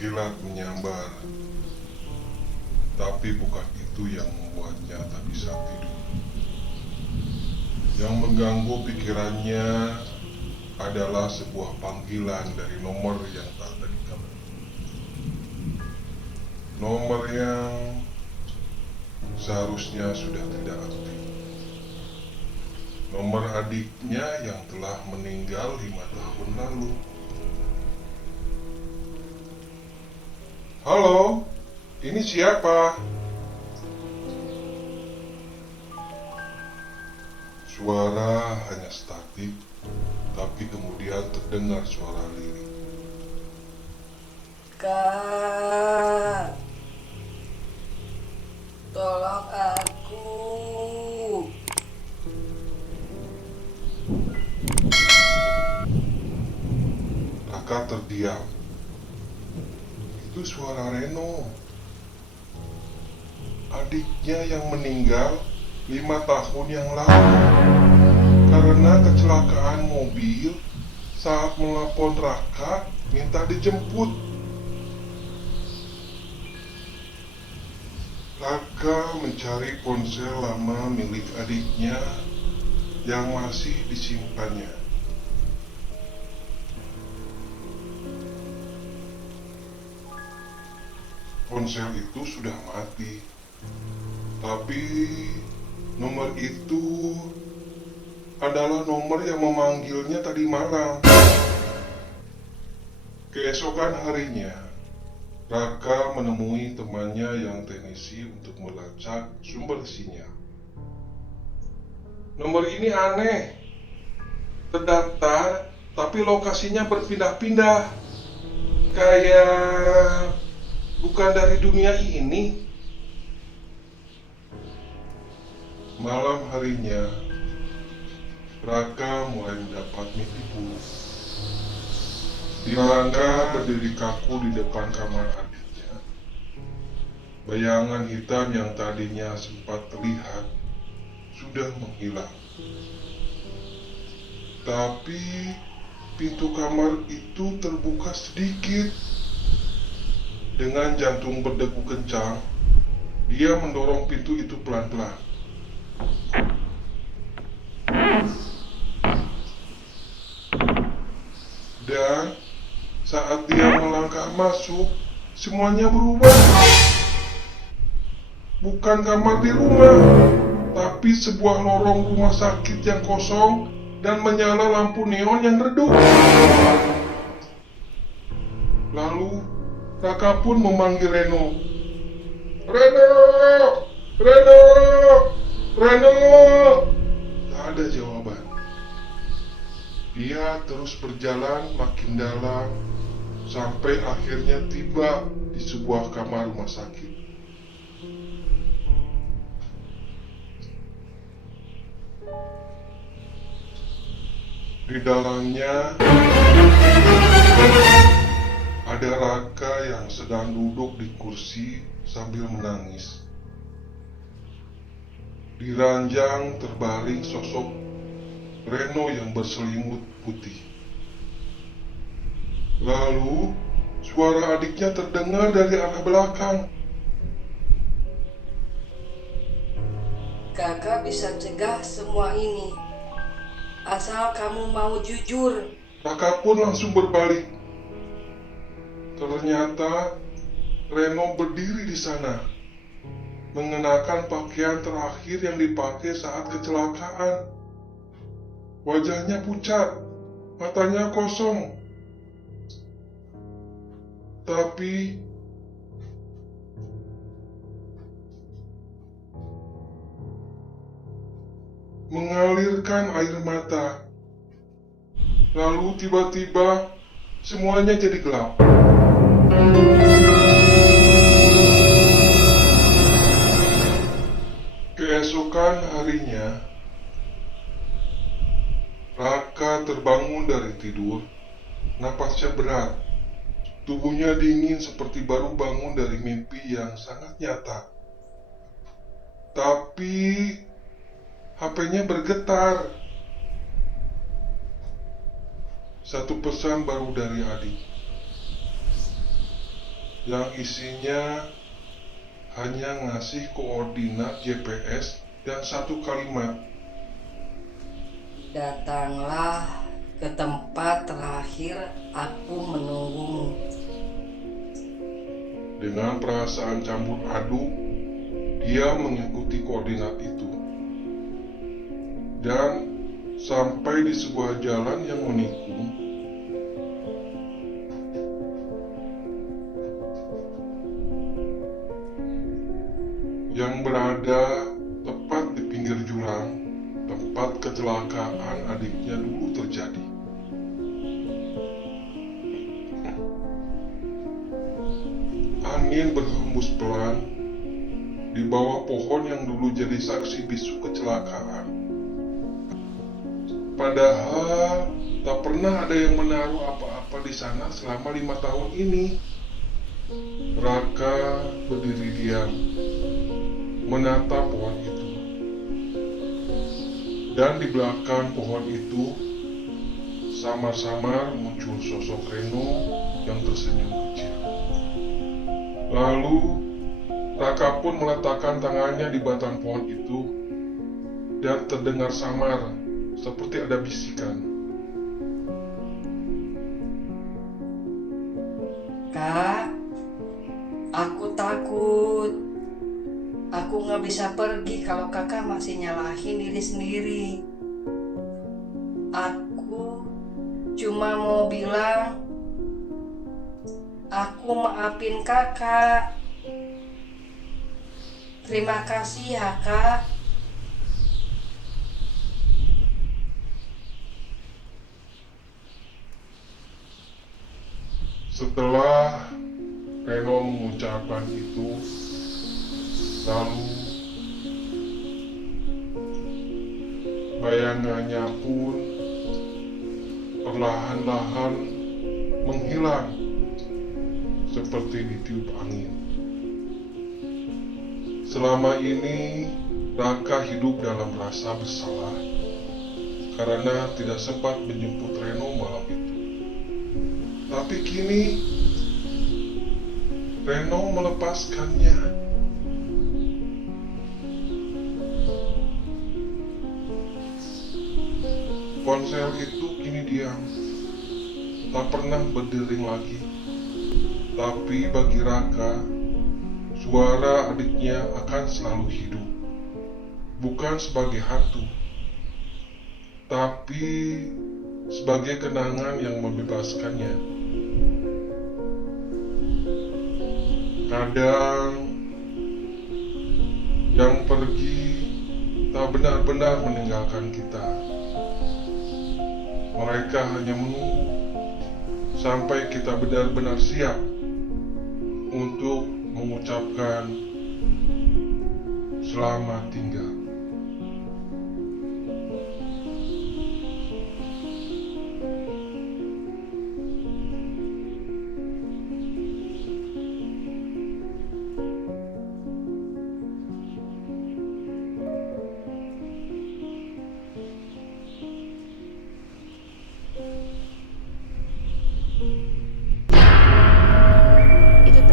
Kilat menyambar, tapi bukan itu yang membuatnya tak bisa tidur. Yang mengganggu pikirannya adalah sebuah panggilan dari nomor yang tak terdengar. Nomor yang seharusnya sudah tidak aktif. Nomor adiknya yang telah meninggal 5 tahun lalu. Halo, ini siapa? Suara hanya statik, tapi kemudian terdengar suara lirik. Kak, tolong aku. Kakak terdiam. Itu suara Reno, adiknya yang meninggal 5 tahun yang lalu karena kecelakaan mobil saat melapor Raka minta dijemput. Raka mencari ponsel lama milik adiknya yang masih disimpannya. Ponsel itu sudah mati, tapi nomor itu adalah nomor yang memanggilnya tadi malam. Keesokan harinya, Raka menemui temannya yang teknisi untuk melacak sumber sinyal. Nomor ini aneh, terdaftar tapi lokasinya berpindah-pindah, kayak bukan dari dunia ini. Malam harinya, Raka mulai mendapat mimpi buruk. Raka berdiri kaku di depan kamar adiknya. Bayangan hitam yang tadinya sempat terlihat sudah menghilang. Tapi pintu kamar itu terbuka sedikit. Dengan jantung berdegup kencang, dia mendorong pintu itu pelan-pelan. Dan saat dia melangkah masuk, semuanya berubah. Bukan kamar di rumah, tapi sebuah lorong rumah sakit yang kosong dan menyala lampu neon yang redup. Lalu Raka pun memanggil Reno. Reno! Reno! Reno! Tak ada jawaban. Dia terus berjalan makin dalam sampai akhirnya tiba di sebuah kamar rumah sakit. Di dalamnya ada Raka yang sedang duduk di kursi sambil menangis. Di ranjang terbaring sosok Reno yang berselimut putih. Lalu suara adiknya terdengar dari arah belakang. Kakak bisa cegah semua ini, asal kamu mau jujur. Raka pun langsung berbalik. Ternyata Reno berdiri di sana, mengenakan pakaian terakhir yang dipakai saat kecelakaan. Wajahnya pucat, matanya kosong. Tapi mengalirkan air mata. Lalu tiba-tiba semuanya jadi gelap. Keesokan harinya, Raka terbangun dari tidur. Napasnya berat. Tubuhnya dingin seperti baru bangun dari mimpi yang sangat nyata. Tapi HP-nya bergetar. Satu pesan baru dari adik. yang isinya hanya ngasih koordinat GPS dan satu kalimat. Datanglah ke tempat terakhir aku menunggumu. Dengan perasaan campur aduk, dia mengikuti koordinat itu. Dan sampai di sebuah jalan yang menikung, yang berada tepat di pinggir jurang tempat kecelakaan adiknya dulu terjadi. Angin berhembus pelan di bawah pohon yang dulu jadi saksi bisu kecelakaan. Padahal tak pernah ada yang menaruh apa-apa di sana selama 5 tahun ini. Raka berdiri diam, menatap pohon itu. Dan di belakang pohon itu, samar-samar muncul sosok Reno yang tersenyum kecil. Lalu, Raka pun meletakkan tangannya di batang pohon itu, dan terdengar samar, seperti ada bisikan. Kak, aku takut. Aku nggak bisa pergi kalau kakak masih nyalahin diri sendiri. Aku cuma mau bilang, aku maafin kakak. Terima kasih ya kak. Setelah Reno mengucapkan itu, lalu bayangannya pun perlahan-lahan menghilang seperti ditiup angin. Selama ini Raka hidup dalam rasa bersalah karena tidak sempat menjemput Reno malam itu. Tapi kini Reno melepaskannya. Ponsel itu kini diam, tak pernah berdering lagi. Tapi bagi Raka, suara adiknya akan selalu hidup. Bukan sebagai hantu, tapi sebagai kenangan yang membebaskannya. Kadang yang pergi tak benar-benar meninggalkan kita. Mereka hanya menunggu sampai kita benar-benar siap untuk mengucapkan selamat tinggal.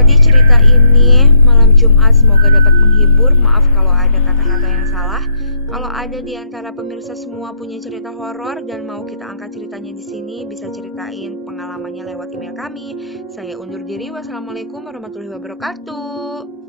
Tadi cerita ini malam Jumat semoga dapat menghibur. Maaf kalau ada kata-kata yang salah. Kalau ada di antara pemirsa semua punya cerita horor dan mau kita angkat ceritanya di sini, bisa ceritain pengalamannya lewat email kami. Saya undur diri. Wassalamualaikum warahmatullahi wabarakatuh.